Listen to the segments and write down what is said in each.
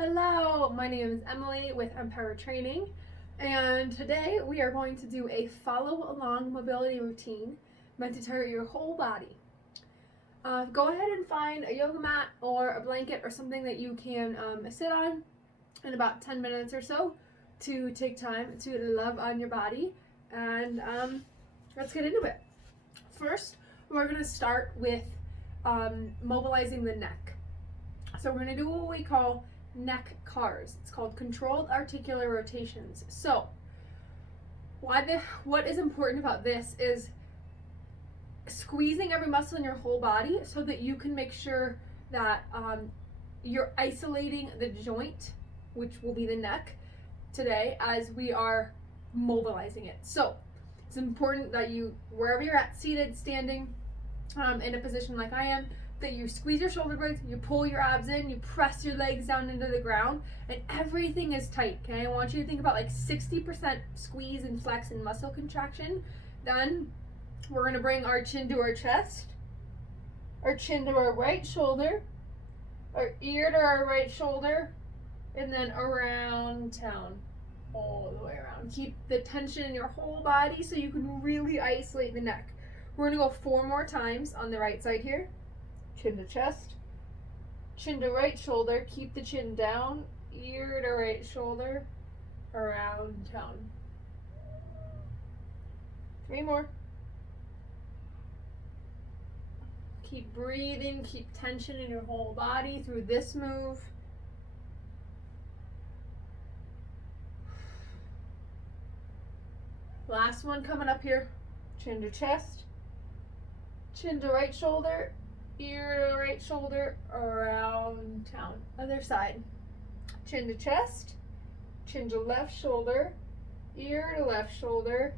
Hello, my name is Emily with Empower Training, and today we are going to do a follow along mobility routine meant to target your whole body. Go ahead and find a yoga mat or a blanket or something that you can sit on in about 10 minutes or so to take time to love on your body, and let's get into it. First, we're going to start with mobilizing the neck. So we're going to do what we call neck CARs. It's called controlled articular rotations. So what is important about this is squeezing every muscle in your whole body so that you can make sure that you're isolating the joint, which will be the neck, today as we are mobilizing it. So it's important that you, wherever you're at, seated, standing, in a position like I am, that you squeeze your shoulder blades, you pull your abs in, you press your legs down into the ground, and everything is tight, okay? I want you to think about like 60% squeeze and flex and muscle contraction. Then we're gonna bring our chin to our chest, our chin to our right shoulder, our ear to our right shoulder, and then around town, all the way around. Keep the tension in your whole body so you can really isolate the neck. We're gonna go 4 more times on the right side here. Chin to chest, chin to right shoulder, keep the chin down, ear to right shoulder, around town. 3 more. Keep breathing, keep tension in your whole body through this move. Last one coming up here. Chin to chest, chin to right shoulder, ear to right shoulder, around town. Other side. Chin to chest, chin to left shoulder, ear to left shoulder,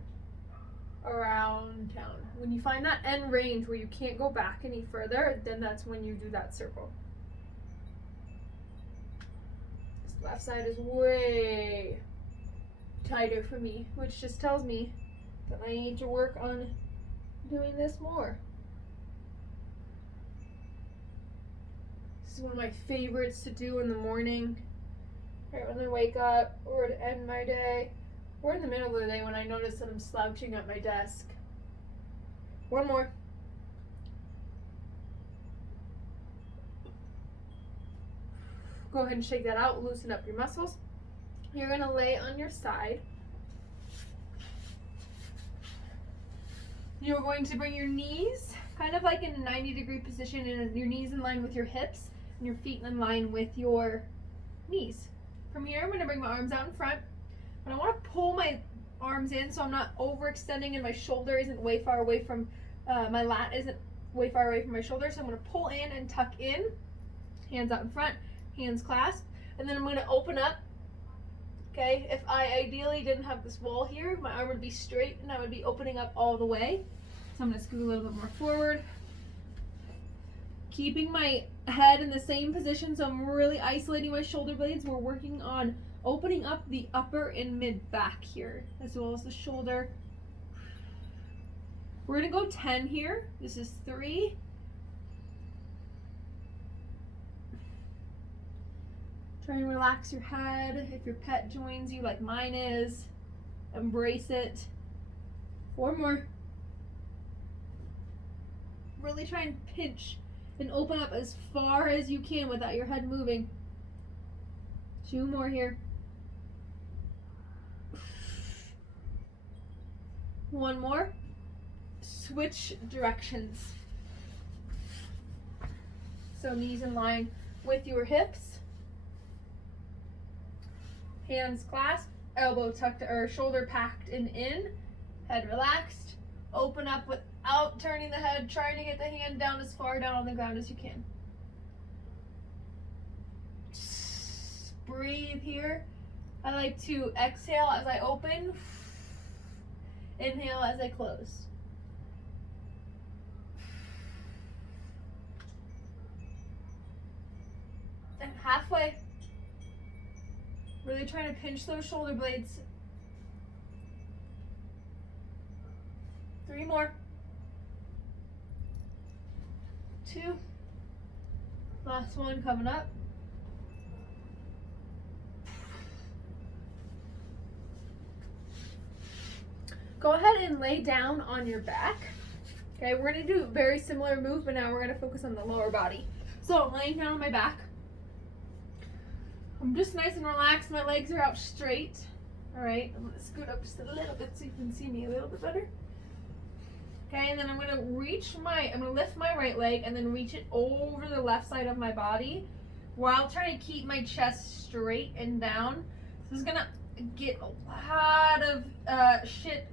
around town. When you find that end range where you can't go back any further, then that's when you do that circle. This left side is way tighter for me, which just tells me that I need to work on doing this more. This is one of my favorites to do in the morning, right when I wake up, or to end my day, or in the middle of the day when I notice that I'm slouching at my desk. 1 more. Go ahead and shake that out, loosen up your muscles. You're going to lay on your side. You're going to bring your knees kind of like in a 90-degree position, and your knees in line with your hips and your feet in line with your knees. From here, I'm going to bring my arms out in front, but I want to pull my arms in so I'm not overextending and my shoulder isn't way far away from, my lat isn't way far away from my shoulder. So I'm going to pull in and tuck in, hands out in front, hands clasped, and then I'm going to open up. Okay, if I ideally didn't have this wall here, my arm would be straight and I would be opening up all the way. So I'm going to scoot a little bit more forward. Keeping my head in the same position, so I'm really isolating my shoulder blades. We're working on opening up the upper and mid back here, as well as the shoulder. We're going to go 10 here. This is 3. Try and relax your head. If your pet joins you like mine is, embrace it. 4 more. Really try and pinch and open up as far as you can without your head moving. 2 more here. 1 more. Switch directions. So knees in line with your hips. Hands clasped, elbow tucked or shoulder packed and in, head relaxed. Open up without turning the head, trying to get the hand down as far down on the ground as you can. Breathe here. I like to exhale as I open, inhale as I close. And halfway. Really trying to pinch those shoulder blades. 3 more. 2. Last one coming up. go ahead and lay down on your back. Okay, we're gonna do a very similar move, but now we're gonna focus on the lower body. So I'm laying down on my back. I'm just nice and relaxed. My legs are out straight. All right, I'm gonna scoot up just a little bit so you can see me a little bit better. Okay, and then I'm gonna lift my right leg and then reach it over the left side of my body while trying to keep my chest straight and down. This is gonna get a lot of shit,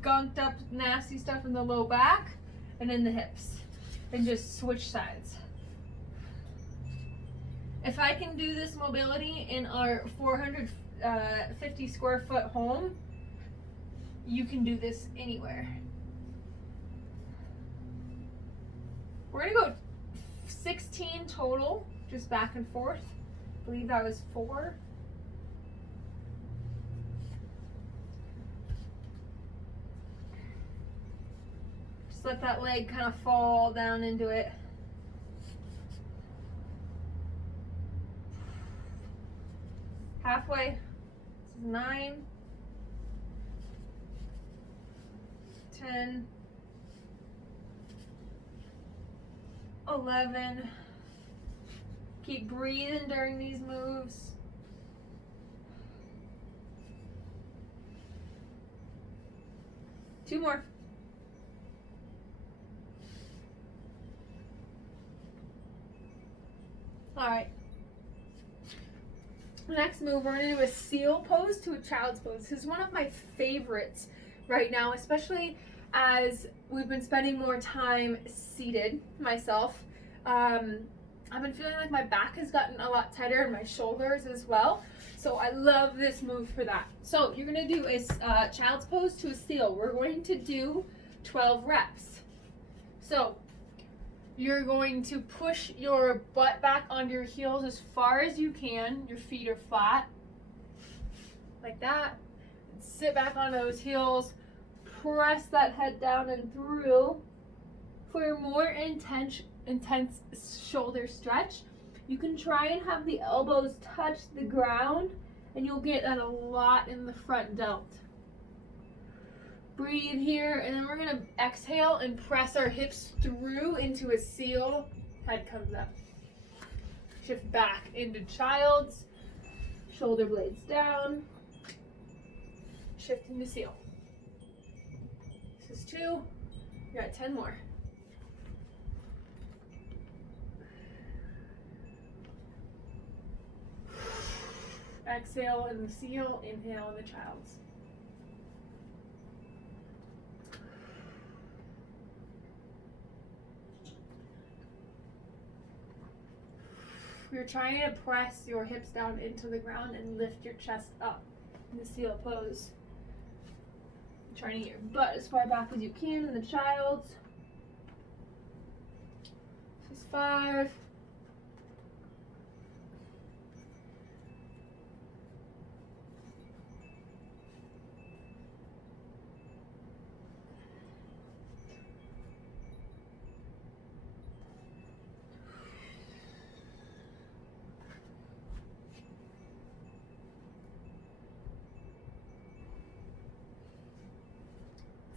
gunked up, nasty stuff in the low back and in the hips. And just switch sides. If I can do this mobility in our 450 square foot home, you can do this anywhere. We're gonna go 16 total, just back and forth. I believe that was 4. Just let that leg kind of fall down into it. Halfway. This is 9, 10, 11. Keep breathing during these moves. Two more. All right. Next move, we're gonna do a seal pose to a child's pose. This is one of my favorites right now, especially as we've been spending more time seated myself. I've been feeling like my back has gotten a lot tighter and my shoulders as well. So I love this move for that. So you're gonna do a child's pose to a seal. We're going to do 12 reps. So you're going to push your butt back onto your heels as far as you can. Your feet are flat, like that. Sit back on those heels. Press that head down and through. For a more intense shoulder stretch, you can try and have the elbows touch the ground, and you'll get that a lot in the front delt. Breathe here, and then we're gonna exhale and press our hips through into a seal. Head comes up. Shift back into child's. Shoulder blades down. Shift into seal. This is 2. You're at 10 more. Exhale in the seal, inhale in the child's. You're trying to press your hips down into the ground and lift your chest up in the seal pose. Trying to get your butt as far back as you can in the child's. This is 5.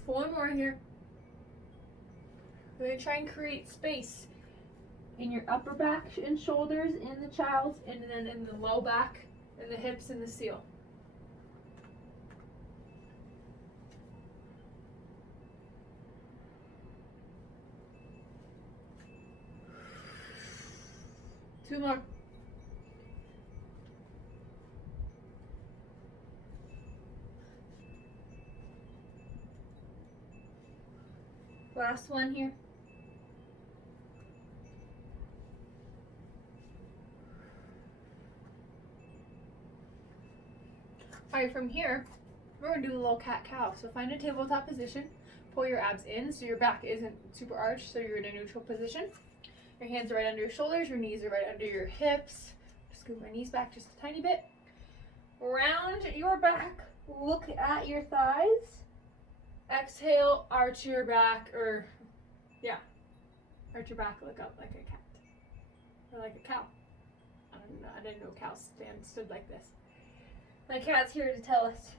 One more here. We're going to try and create space in your upper back and shoulders in the child's, and then in the low back and the hips in the seal. Two more. Last one here. Alright, from here, we're going to do a little cat-cow. So find a tabletop position, pull your abs in so your back isn't super arched, so you're in a neutral position. Your hands are right under your shoulders, your knees are right under your hips. Scoot my knees back just a tiny bit. Round your back, look at your thighs. Exhale, arch your back, arch your back, look up like a cat, or like a cow. I don't know, I didn't know cows stood like this. My cat's here to tell us.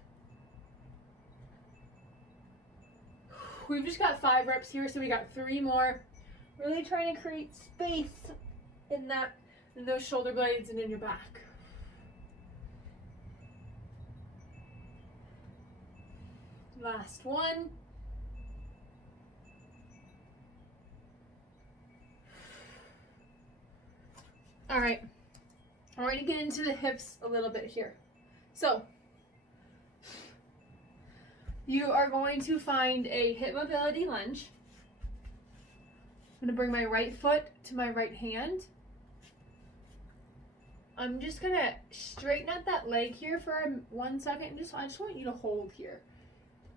We've just got 5 reps here, so we got 3 more. Really trying to create space in those shoulder blades and in your back. Last one. All right, I'm going to get into the hips a little bit here. So you are going to find a hip mobility lunge. I'm going to bring my right foot to my right hand. I'm just going to straighten out that leg here for 1 second. I just want you to hold here.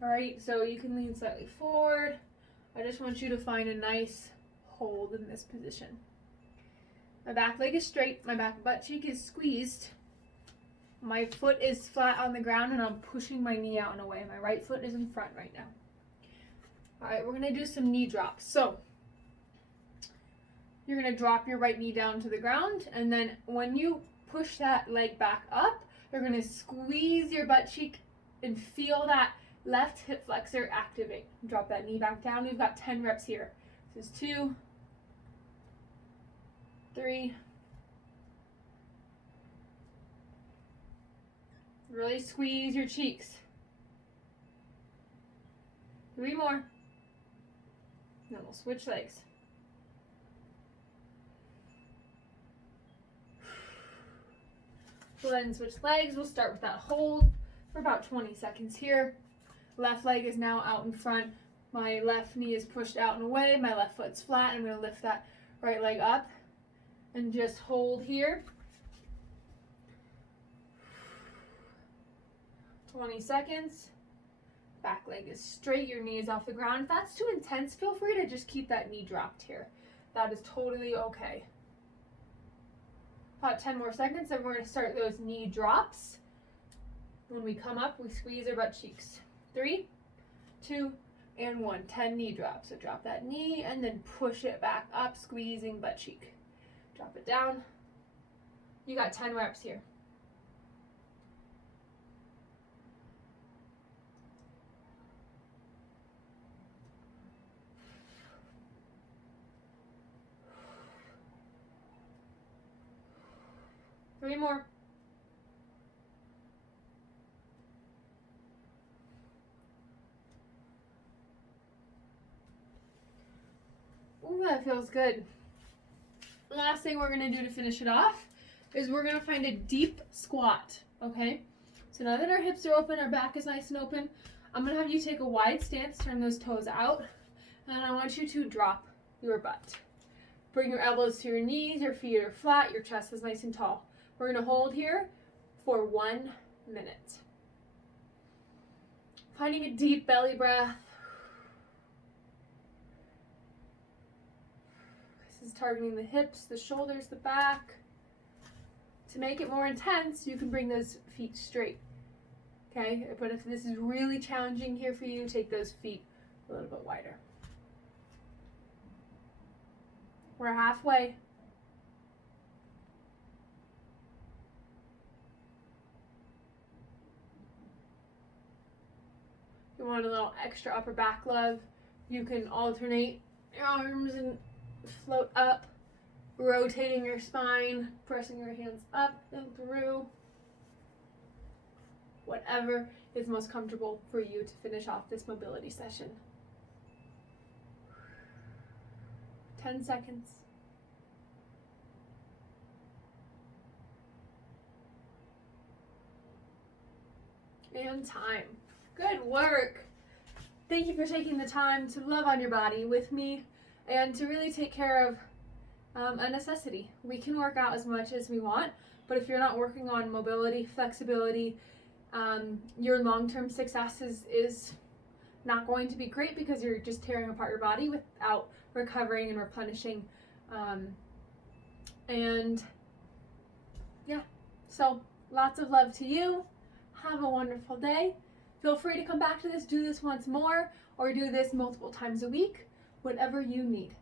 All right, so you can lean slightly forward. I just want you to find a nice hold in this position. My back leg is straight. My back butt cheek is squeezed. My foot is flat on the ground and I'm pushing my knee out and away. My right foot is in front right now. All right, we're going to do some knee drops. So you're going to drop your right knee down to the ground, and then when you push that leg back up, you're going to squeeze your butt cheek and feel that left hip flexor activate. Drop that knee back down. We've got 10 reps here. This is 2, 3. Really squeeze your cheeks. 3 more. Then we'll switch legs. Go ahead and switch legs. We'll start with that hold for about 20 seconds here. Left leg is now out in front. My left knee is pushed out and away. My left foot's flat. I'm going to lift that right leg up and just hold here. 20 seconds. Back leg is straight. Your knee is off the ground. If that's too intense, feel free to just keep that knee dropped here. That is totally okay. About 10 more seconds, and we're going to start those knee drops. When we come up, we squeeze our butt cheeks. 3, 2, and 1. 10 knee drops. So drop that knee and then push it back up, squeezing butt cheek. Drop it down. You got 10 reps here. Three more. Ooh, that feels good. Last thing we're going to do to finish it off is we're going to find a deep squat, okay? So now that our hips are open, our back is nice and open, I'm going to have you take a wide stance, turn those toes out, and I want you to drop your butt. Bring your elbows to your knees, your feet are flat, your chest is nice and tall. We're going to hold here for 1 minute. Finding a deep belly breath. This is targeting the hips, the shoulders, the back. To make it more intense, you can bring those feet straight. Okay, but if this is really challenging here for you, take those feet a little bit wider. We're halfway. You want a little extra upper back love, you can alternate your arms and float up, rotating your spine, pressing your hands up and through. Whatever is most comfortable for you to finish off this mobility session. 10 seconds. And time. Good work. Thank you for taking the time to love on your body with me and to really take care of a necessity. We can work out as much as we want, but if you're not working on mobility, flexibility, your long-term success is not going to be great because you're just tearing apart your body without recovering and replenishing. And yeah, so lots of love to you. Have a wonderful day. Feel free to come back to this, do this once more, or do this multiple times a week, whatever you need.